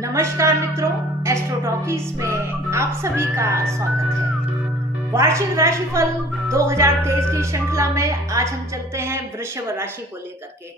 नमस्कार मित्रों, astro talkies में आप सभी का स्वागत है। वार्षिक राशिफल 2023 की श्रृंखला में आज हम चलते हैं वृषभ राशि को लेकर के।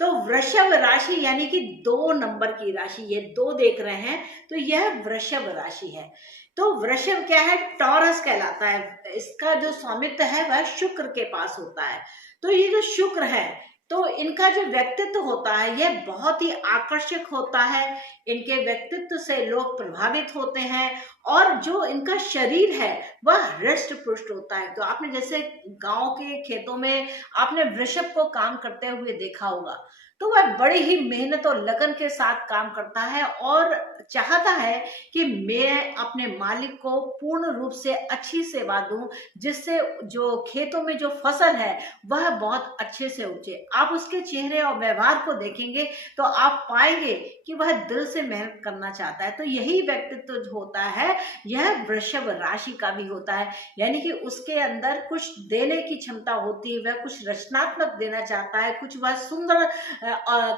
तो वृषभ राशि यानी कि 2 नंबर की राशि, ये 2 देख रहे हैं तो यह वृषभ राशि है। तो वृषभ क्या है? टॉरस कहलाता है। इसका जो स्वामित्व है वह शुक्र के पास होता है। तो ये जो शुक्र है तो इनका जो व्यक्तित्व होता है यह बहुत ही आकर्षक होता है। इनके व्यक्तित्व से लोग प्रभावित होते हैं और जो इनका शरीर है वह हृष्ट पुष्ट होता है। तो आपने जैसे गांव के खेतों में आपने वृषभ को काम करते हुए देखा होगा, तो वह बड़ी ही मेहनत और लगन के साथ काम करता है और चाहता है कि मैं अपने मालिक को पूर्ण रूप से अच्छी सेवा दूं, जिससे जो खेतों में जो फसल है वह बहुत अच्छे से उगे। आप उसके चेहरे और व्यवहार को देखेंगे तो आप पाएंगे कि वह दिल से मेहनत करना चाहता है। तो यही व्यक्तित्व जो होता है यह वृषभ राशि का भी होता है, यानी कि उसके अंदर कुछ देने की क्षमता होती है। वह कुछ रचनात्मक देना चाहता है, कुछ वह सुंदर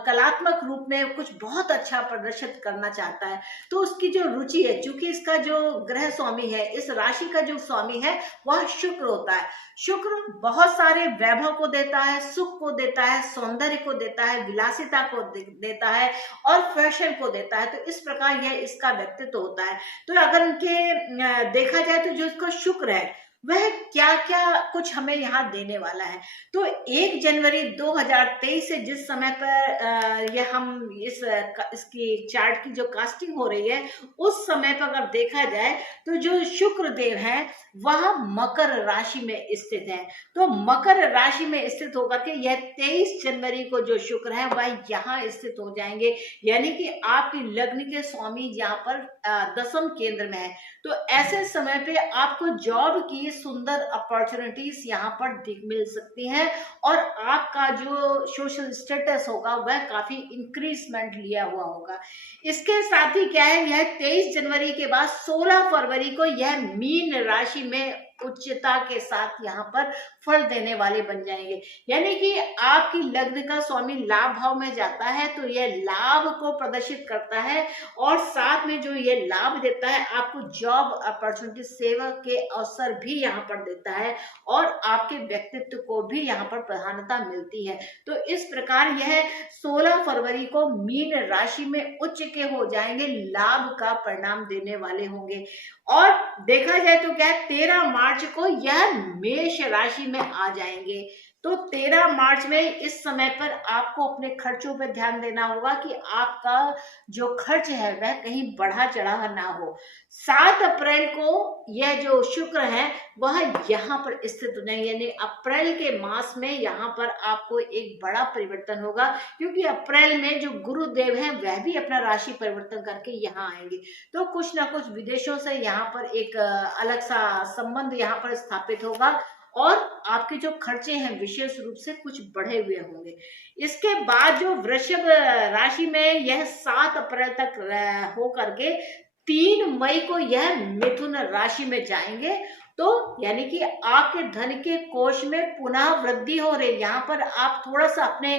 कलात्मक रूप में कुछ बहुत अच्छा प्रदर्शित करना चाहता है। तो उसकी जो रुचि है, चूंकि इसका जो ग्रह स्वामी है, इस राशि का जो स्वामी है वह शुक्र होता है। शुक्र बहुत सारे वैभव को देता है, सुख को देता है, सौंदर्य को देता है, विलासिता को देता है और फैशन को देता है। तो इस प्रकार यह इसका व्यक्तित्व होता है। तो अगर इनके देखा जाए तो जो इसका शुक्र है वह क्या क्या कुछ हमें यहाँ देने वाला है। तो 1 जनवरी 2023 से जिस समय पर यह हम इसकी चार्ट की जो कास्टिंग हो रही है उस समय पर अगर देखा जाए तो जो शुक्र देव है वह मकर राशि में स्थित है। तो मकर राशि में स्थित होकर के यह 23 जनवरी को जो शुक्र है वह यहाँ स्थित हो जाएंगे, यानी कि आपकी लग्न के स्वामी यहाँ पर 10th केंद्र में है। तो ऐसे समय पे आपको जॉब की सुंदर अपॉर्चुनिटीज यहाँ पर मिल सकती हैं और आपका जो सोशल स्टेटस होगा वह काफी इंक्रीजमेंट लिया हुआ होगा। इसके साथ ही क्या है, यह 23 जनवरी के बाद 16 फरवरी को यह मीन राशि में उच्चता के साथ यहाँ पर फल देने वाले बन जाएंगे, यानी कि आपकी लग्न का स्वामी लाभ भाव में जाता है तो यह लाभ को प्रदर्शित करता है और साथ में जो ये लाभ देता है आपको जॉब अपॉर्चुनिटी, सेवा के अवसर भी यहाँ पर देता है और आपके व्यक्तित्व को भी यहाँ पर प्रधानता मिलती है। तो इस प्रकार यह 16 फरवरी को मीन राशि में उच्च के हो जाएंगे, लाभ का परिणाम देने वाले होंगे। और देखा जाए तो क्या है, 13 मार्च को यह मेष राशि में आ जाएंगे। तो 13 मार्च में इस समय पर आपको अपने खर्चों पर ध्यान देना होगा कि आपका जो खर्च है वह कहीं बढ़ा चढ़ा ना हो। 7 अप्रैल को यह जो शुक्र है वह यहाँ पर स्थित हो जाएंगे, यानी अप्रैल के मास में यहाँ पर आपको एक बड़ा परिवर्तन होगा, क्योंकि अप्रैल में जो गुरुदेव हैं वह भी अपना राशि परिवर्तन करके यहाँ आएंगे। तो कुछ ना कुछ विदेशों से यहाँ पर एक अलग सा संबंध यहाँ पर स्थापित होगा और आपके जो खर्चे हैं विशेष रूप से कुछ बढ़े हुए होंगे। इसके बाद जो वृषभ राशि में यह 7 अप्रैल तक हो करके 3 मई को यह मिथुन राशि में जाएंगे। तो यानी कि आपके धन के कोष में पुनः वृद्धि हो रही है। यहाँ पर आप थोड़ा सा अपने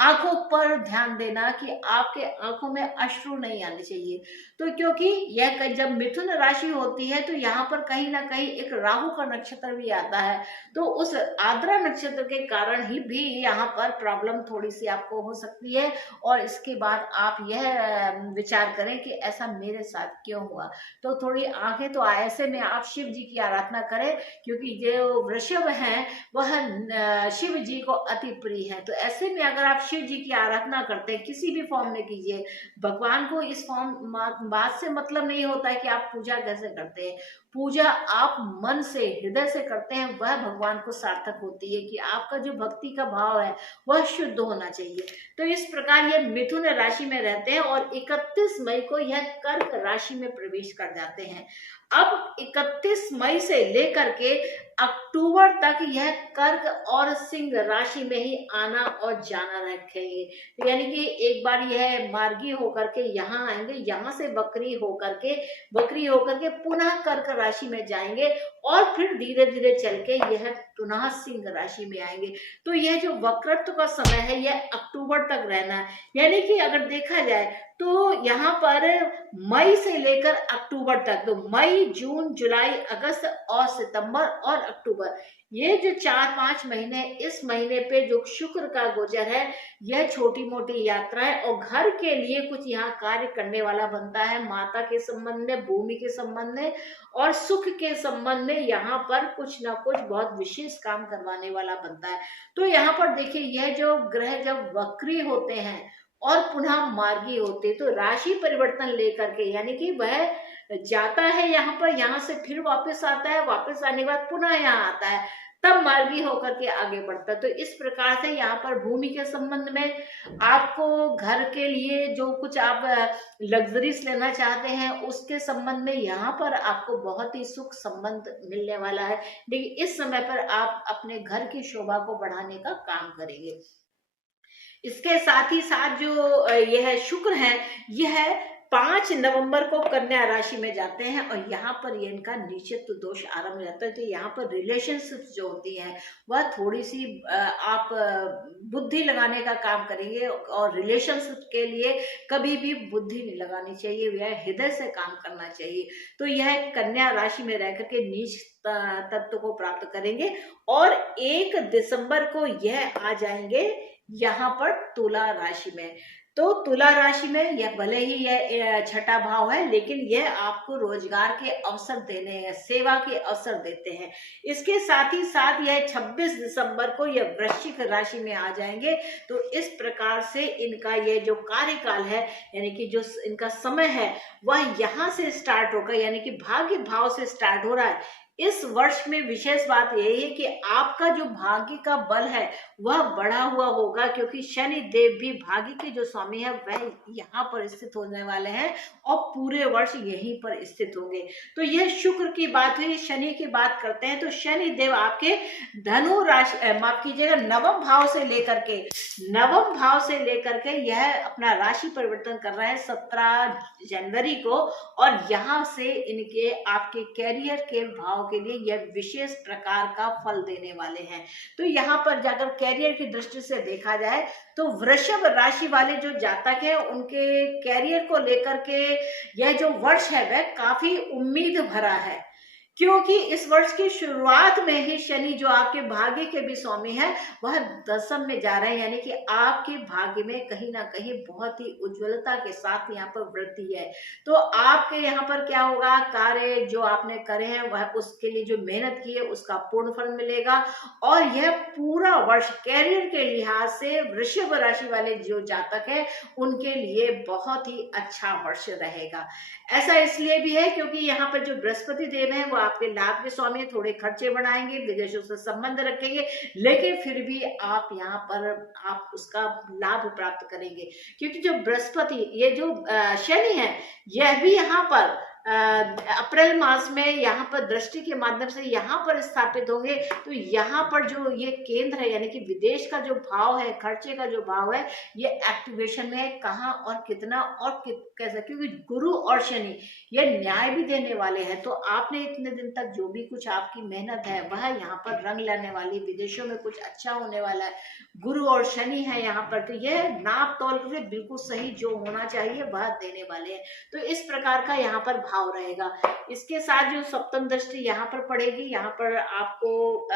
आंखों पर ध्यान देना कि आपके आंखों में अश्रु नहीं आने चाहिए। तो क्योंकि यह जब मिथुन राशि होती है तो यहाँ पर कहीं ना कहीं एक राहु का नक्षत्र भी आता है, तो उस आद्रा नक्षत्र के कारण ही भी यहाँ पर प्रॉब्लम थोड़ी सी आपको हो सकती है और इसके बाद आप यह विचार करें कि ऐसा मेरे साथ क्यों हुआ। तो थोड़ी आंखें तो ऐसे में आप शिव जी की आराधना करें, क्योंकि जो वृषभ है वह शिव जी को अति प्रिय है। तो ऐसे में अगर आप शिव जी की आराधना करते हैं किसी भी फॉर्म में कीजिए, भगवान को इस फॉर्म बात से मतलब नहीं होता है कि आप पूजा कैसे करते हैं। पूजा आप मन से हृदय से करते हैं वह भगवान को सार्थक होती है कि आपका जो भक्ति का भाव है वह शुद्ध होना चाहिए। तो इस प्रकार यह मिथुन राशि में रहते हैं और 31 मई को यह कर्क राशि में प्रवेश कर जाते हैं। अब 31 मई से लेकर के अक्टूबर तक यह कर्क और सिंह राशि में ही आना और जाना रखेंगे, यानी कि एक बार यह मार्गी होकर के यहाँ आएंगे, यहाँ से बकरी होकर के पुनः कर्क राशि में जाएंगे और फिर धीरे धीरे चल के यह पुनः सिंह राशि में आएंगे। तो यह जो वक्रत्व का समय है यह अक्टूबर तक रहना है, यानी कि अगर देखा जाए तो यहाँ पर मई से लेकर अक्टूबर तक, तो मई, जून, जुलाई, अगस्त और सितंबर और अक्टूबर, ये जो 4-5 महीने, इस महीने पे जो शुक्र का गोचर है, यह छोटी मोटी यात्राएं और घर के लिए कुछ यहाँ कार्य करने वाला बनता है। माता के संबंध में, भूमि के संबंध में और सुख के संबंध में यहाँ पर कुछ ना कुछ बहुत विशेष काम करवाने वाला बनता है। तो यहाँ पर देखिए, यह जो ग्रह जब वक्री होते हैं और पुनः मार्गी होते, तो राशि परिवर्तन लेकर के, यानी कि वह जाता है यहाँ पर, यहाँ से फिर वापस आता है, वापस आने के बाद पुनः यहाँ आता है, तब मार्गी होकर के आगे बढ़ता है। तो इस प्रकार से यहाँ पर भूमि के संबंध में, आपको घर के लिए जो कुछ आप लग्जरीज लेना चाहते हैं, उसके संबंध में यहाँ पर आपको बहुत ही सुख संबंध मिलने वाला है। लेकिन इस समय पर आप अपने घर की शोभा को बढ़ाने का काम करेंगे। इसके साथ ही साथ जो यह शुक्र है, यह 5 नवंबर को कन्या राशि में जाते हैं और यहाँ पर ये इनका नीचत्व दोष आरंभ हो जाता है। तो यहाँ पर रिलेशनशिप जो होती है वह थोड़ी सी आप बुद्धि लगाने का काम करेंगे, और रिलेशनशिप के लिए कभी भी बुद्धि नहीं लगानी चाहिए, वह हृदय से काम करना चाहिए। तो यह कन्या राशि में रह करके नीच तत्व को प्राप्त करेंगे और 1 दिसंबर को यह आ जाएंगे यहाँ पर तुला राशि में। तो तुला राशि में यह भले ही यह छठा भाव है, लेकिन यह आपको रोजगार के अवसर देने हैं, सेवा के अवसर देते हैं। इसके साथ ही साथ यह 26 दिसंबर को यह वृश्चिक राशि में आ जाएंगे। तो इस प्रकार से इनका यह जो कार्यकाल है, यानी कि जो इनका समय है, वह यहाँ से स्टार्ट होगा, यानी कि भाग्य भाव से स्टार्ट हो रहा है। इस वर्ष में विशेष बात यही है कि आपका जो भाग्य का बल है वह बढ़ा हुआ होगा, क्योंकि शनि देव भी भाग्य के जो स्वामी है वह यहाँ पर स्थित होने वाले हैं और पूरे वर्ष यहीं पर स्थित होंगे। तो यह शुक्र की बात हुई। शनि की बात करते हैं तो शनि देव आपके धनु राशि, माफ कीजिएगा, नवम भाव से लेकर के यह अपना राशि परिवर्तन कर रहे हैं 17 जनवरी को, और यहाँ से इनके आपके कैरियर के भाव के लिए यह विशेष प्रकार का फल देने वाले हैं। तो यहाँ पर जाकर कैरियर की दृष्टि से देखा जाए तो वृषभ राशि वाले जो जातक हैं, उनके कैरियर को लेकर के यह जो वर्ष है वह काफी उम्मीद भरा है, क्योंकि इस वर्ष की शुरुआत में ही शनि जो आपके भाग्य के भी स्वामी है वह दशम में जा रहे हैं, यानी कि आपके भाग्य में कहीं ना कहीं बहुत ही उज्ज्वलता के साथ यहाँ पर वृद्धि है। तो आपके यहाँ पर क्या होगा, कार्य जो आपने करे हैं वह उसके लिए जो मेहनत की है उसका पूर्ण फल मिलेगा, और यह पूरा वर्ष कैरियर के लिहाज से वृषभ राशि वाले जो जातक है उनके लिए बहुत ही अच्छा वर्ष रहेगा। ऐसा इसलिए भी है क्योंकि यहाँ पर जो बृहस्पति देव है वो आपके लाभ के स्वामी, थोड़े खर्चे बढ़ाएंगे, विदेशों से संबंध रखेंगे, लेकिन फिर भी आप यहाँ पर आप उसका लाभ प्राप्त करेंगे, क्योंकि जो बृहस्पति, ये जो शनि है, यह भी यहाँ पर अप्रैल मास में यहाँ पर दृष्टि के माध्यम से यहाँ पर स्थापित होंगे। तो यहाँ पर जो ये केंद्र है, यानी कि विदेश का जो भाव है, खर्चे का जो भाव है, ये एक्टिवेशन में है। कहाँ और कितना और कैसा, क्योंकि गुरु और शनि ये न्याय भी देने वाले हैं। तो आपने इतने दिन तक जो भी कुछ आपकी मेहनत है वह यहाँ पर रंग लाने वाली, विदेशों में कुछ अच्छा होने वाला है। गुरु और शनि है यहाँ पर, तो यह नाप तोल के बिल्कुल सही जो होना चाहिए वह देने वाले हैं। तो इस प्रकार का यहाँ पर भाव रहेगा। इसके साथ जो सप्तम दृष्टि यहाँ पर पड़ेगी, यहाँ पर आपको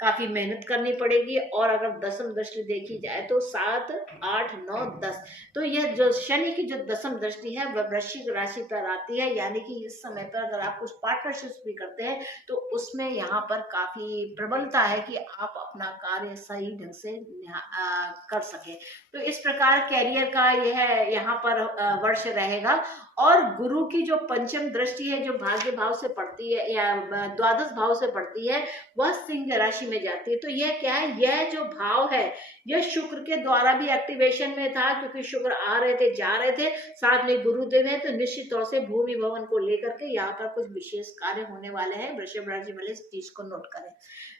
काफी मेहनत करनी पड़ेगी। और अगर दसम दृष्टि देखी जाए तो 7, 8, 9, 10, तो यह जो शनि की जो दसम दृष्टि है वह वृश्चिक राशि पर आती है, यानी कि इस समय पर अगर आप कुछ पार्टनरशिप भी करते हैं तो उसमें यहाँ पर काफी प्रबलता है कि आप अपना कार्य सही ढंग से कर सके। तो इस प्रकार कैरियर का यह यहाँ पर वर्ष रहेगा। और गुरु की जो पंचम दृष्टि है जो भाग्य भाव से पड़ती है या द्वादश भाव से पड़ती है, वह सिंह राशि में जाती है। तो यह क्या है, यह जो भाव है यह शुक्र के द्वारा भी एक्टिवेशन में था, क्योंकि शुक्र आ रहे थे, जा रहे थे, साथ में गुरुदेव है। तो निश्चित तौर से भूमि भवन को लेकर के यहाँ पर कुछ विशेष कार्य होने वाले हैं। वृषभ राशि वाले इस चीज को नोट करें।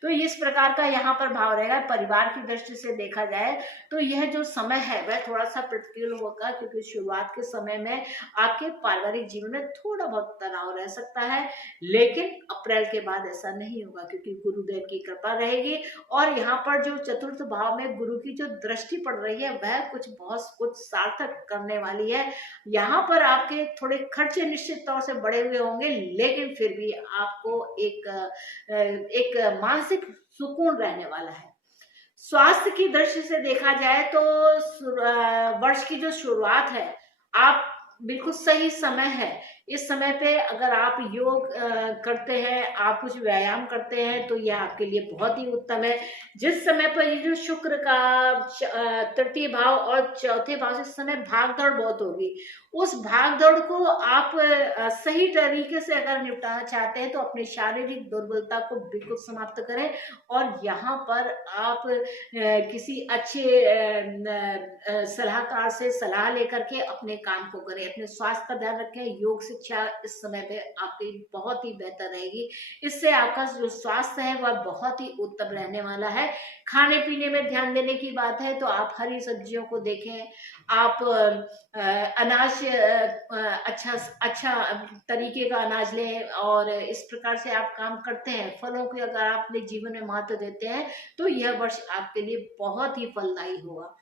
तो इस प्रकार का यहाँ पर भाव रहेगा। परिवार की दृष्टि से देखा जाए तो यह जो समय है वह थोड़ा सा प्रतिकूल होगा, क्योंकि शुरुआत के समय में आपके पारिवारिक जीवन में थोड़ा बहुत तनाव रह सकता है, लेकिन अप्रैल के बाद ऐसा नहीं होगा क्योंकि गुरुदेव की कृपा रहेगी। और यहाँ पर जो चतुर्थ भाव में गुरु की जो दृष्टि पड़ रही है वह बहुत कुछ सार्थक करने वाली है। यहाँ पर आपके थोड़े खर्चे निश्चित तौर से बढ़े हुए होंगे, लेकिन फिर भी आपको एक मानसिक सुकून रहने वाला है। स्वास्थ्य की दृष्टि से देखा जाए तो वर्ष की जो शुरुआत है, आप बिल्कुल सही समय है। इस समय पे अगर आप योग करते हैं, आप कुछ व्यायाम करते हैं तो यह आपके लिए बहुत ही उत्तम है। जिस समय पर ये जो शुक्र का तृतीय भाव और चौथे भाव से इस समय भागदौड़ बहुत होगी, उस भागदौड़ को आप सही तरीके से अगर निपटाना चाहते हैं तो अपनी शारीरिक दुर्बलता को बिल्कुल समाप्त करें और यहाँ पर आप किसी अच्छे सलाहकार से सलाह लेकर के अपने काम को करें। अपने स्वास्थ्य का ध्यान रखें। योग शिक्षा इस समय पे आपकी बहुत ही बेहतर रहेगी। इससे आपका जो स्वास्थ्य है वह बहुत ही उत्तम रहने वाला है। खाने पीने में ध्यान देने की बात है तो आप हरी सब्जियों को देखें, आप अनाज अच्छा तरीके का अनाज लें और इस प्रकार से आप काम करते हैं। फलों की अगर आप अपने जीवन में महत्व देते हैं तो यह वर्ष आपके लिए बहुत ही फलदायी होगा।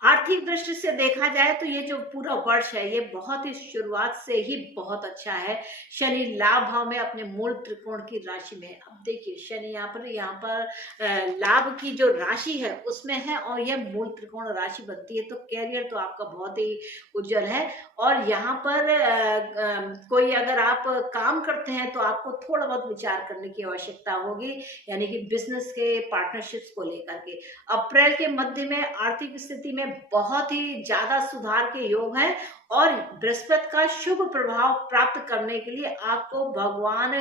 आर्थिक दृष्टि से देखा जाए तो ये जो पूरा वर्ष है ये बहुत ही शुरुआत से ही बहुत अच्छा है। शनि लाभ भाव में अपने मूल त्रिकोण की राशि में, अब देखिए शनि यहाँ पर लाभ की जो राशि है उसमें है और यह मूल त्रिकोण राशि बनती है, तो कैरियर तो आपका बहुत ही उज्जवल है। और यहाँ पर कोई अगर आप काम करते हैं तो आपको थोड़ा बहुत विचार करने की आवश्यकता होगी, यानी कि बिजनेस के पार्टनरशिप्स को लेकर के। अप्रैल के मध्य में आर्थिक स्थिति में बहुत ही ज्यादा सुधार के योग हैं और बृहस्पति का शुभ प्रभाव प्राप्त करने के लिए आपको भगवान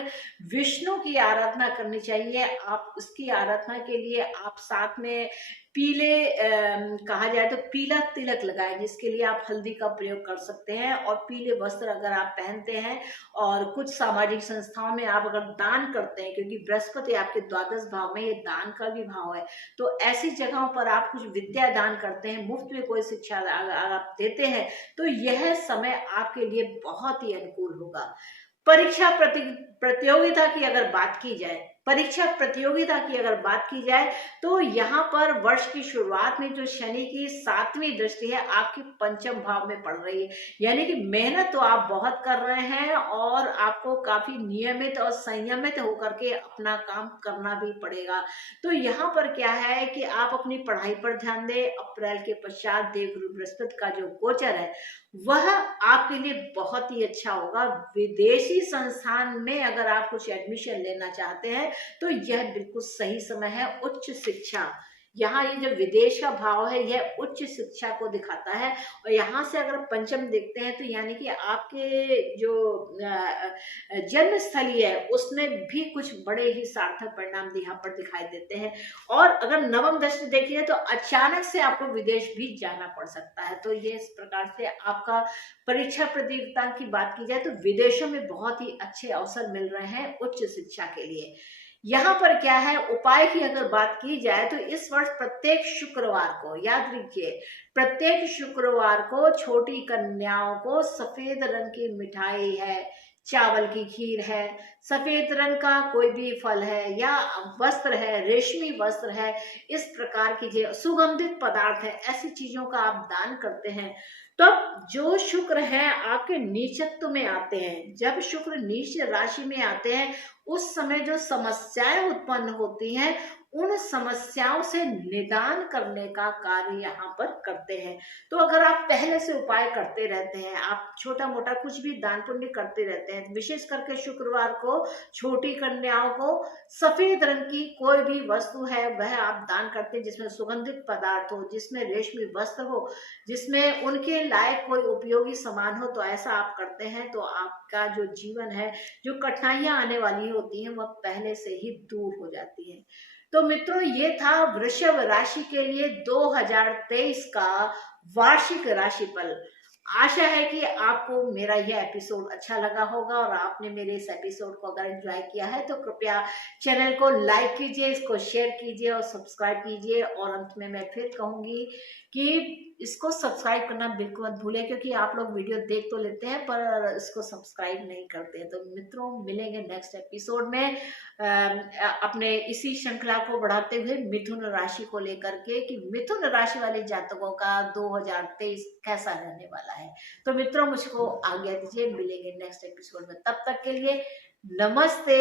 विष्णु की आराधना करनी चाहिए। आप उसकी आराधना के लिए आप साथ में पीले कहा जाए तो पीला तिलक लगाएं, जिसके लिए आप हल्दी का प्रयोग कर सकते हैं। और पीले वस्त्र अगर आप पहनते हैं और कुछ सामाजिक संस्थाओं में आप अगर दान करते हैं, क्योंकि बृहस्पति आपके द्वादश भाव में ये दान का भी भाव है, तो ऐसी जगहों पर आप कुछ विद्या दान करते हैं, मुफ्त में कोई शिक्षा आप देते हैं, तो यह समय आपके लिए बहुत ही अनुकूल होगा। परीक्षा प्रतियोगिता की अगर बात की जाए, तो यहाँ पर वर्ष की शुरुआत में जो शनि की 7वीं दृष्टि है आपके पंचम भाव में पड़ रही है, यानी कि मेहनत तो आप बहुत कर रहे हैं और आपको काफी नियमित और संयमित होकर के अपना काम करना भी पड़ेगा। तो यहाँ पर क्या है कि आप अपनी पढ़ाई पर ध्यान दें। अप्रैल के पश्चात देवगुरु बृहस्पति का जो गोचर है वह आपके लिए बहुत ही अच्छा होगा। विदेशी संस्थान में अगर आप कुछ एडमिशन लेना चाहते हैं तो यह बिल्कुल सही समय है। उच्च शिक्षा, यहाँ ये जो विदेश का भाव है यह उच्च शिक्षा को दिखाता है। और यहाँ से अगर पंचम देखते हैं तो यानी कि आपके जो जन्म स्थली है उसमें भी कुछ बड़े ही सार्थक परिणाम यहाँ पर दिखाई देते हैं। और अगर नवम दृष्टि देखिए तो अचानक से आपको विदेश भी जाना पड़ सकता है। तो ये इस प्रकार से आपका परीक्षा प्रतियोगिता की बात की जाए तो विदेशों में बहुत ही अच्छे अवसर मिल रहे हैं उच्च शिक्षा के लिए। यहाँ पर क्या है, उपाय की अगर बात की जाए तो इस वर्ष प्रत्येक शुक्रवार को, याद रखिए, प्रत्येक शुक्रवार को छोटी कन्याओं को सफेद रंग की मिठाई है, चावल की खीर है, सफेद रंग का कोई भी फल है या वस्त्र है, रेशमी वस्त्र है, इस प्रकार की जो सुगंधित पदार्थ है, ऐसी चीजों का आप दान करते हैं तब जो शुक्र है आपके नीचत्व में आते हैं। जब शुक्र नीच राशि में आते हैं उस समय जो समस्याएं उत्पन्न होती हैं उन समस्याओं से निदान करने का कार्य यहाँ पर करते हैं। तो अगर आप पहले से उपाय करते रहते हैं, आप छोटा मोटा कुछ भी दान पुण्य करते रहते हैं, विशेष करके शुक्रवार को छोटी कन्याओं को सफेद रंग की कोई भी वस्तु है वह आप दान करते हैं, जिसमें सुगंधित पदार्थ हो, जिसमें रेशमी वस्त्र हो, जिसमें उनके लायक कोई उपयोगी सामान हो, तो ऐसा आप करते हैं तो आपका जो जीवन है, जो कठिनाइयां आने वाली होती हैं वह पहले से ही दूर हो जाती है। तो मित्रों, ये था वृषभ राशि के लिए 2023 का वार्षिक राशिफल। आशा है कि आपको मेरा यह एपिसोड अच्छा लगा होगा और आपने मेरे इस एपिसोड को अगर एंजॉय किया है तो कृपया चैनल को लाइक कीजिए, इसको शेयर कीजिए और सब्सक्राइब कीजिए। और अंत में मैं फिर कहूंगी कि इसको सब्सक्राइब करना बिल्कुल मत भूलें, क्योंकि आप लोग वीडियो देख तो लेते हैं पर इसको सब्सक्राइब नहीं करते हैं। तो मित्रों, मिलेंगे नेक्स्ट एपिसोड में अपने इसी श्रृंखला को बढ़ाते हुए मिथुन राशि को लेकर के, कि मिथुन राशि वाले जातकों का 2023 कैसा रहने वाला है। तो मित्रों, मुझको आज्ञा दीजिए, मिलेंगे नेक्स्ट एपिसोड में। तब तक के लिए नमस्ते।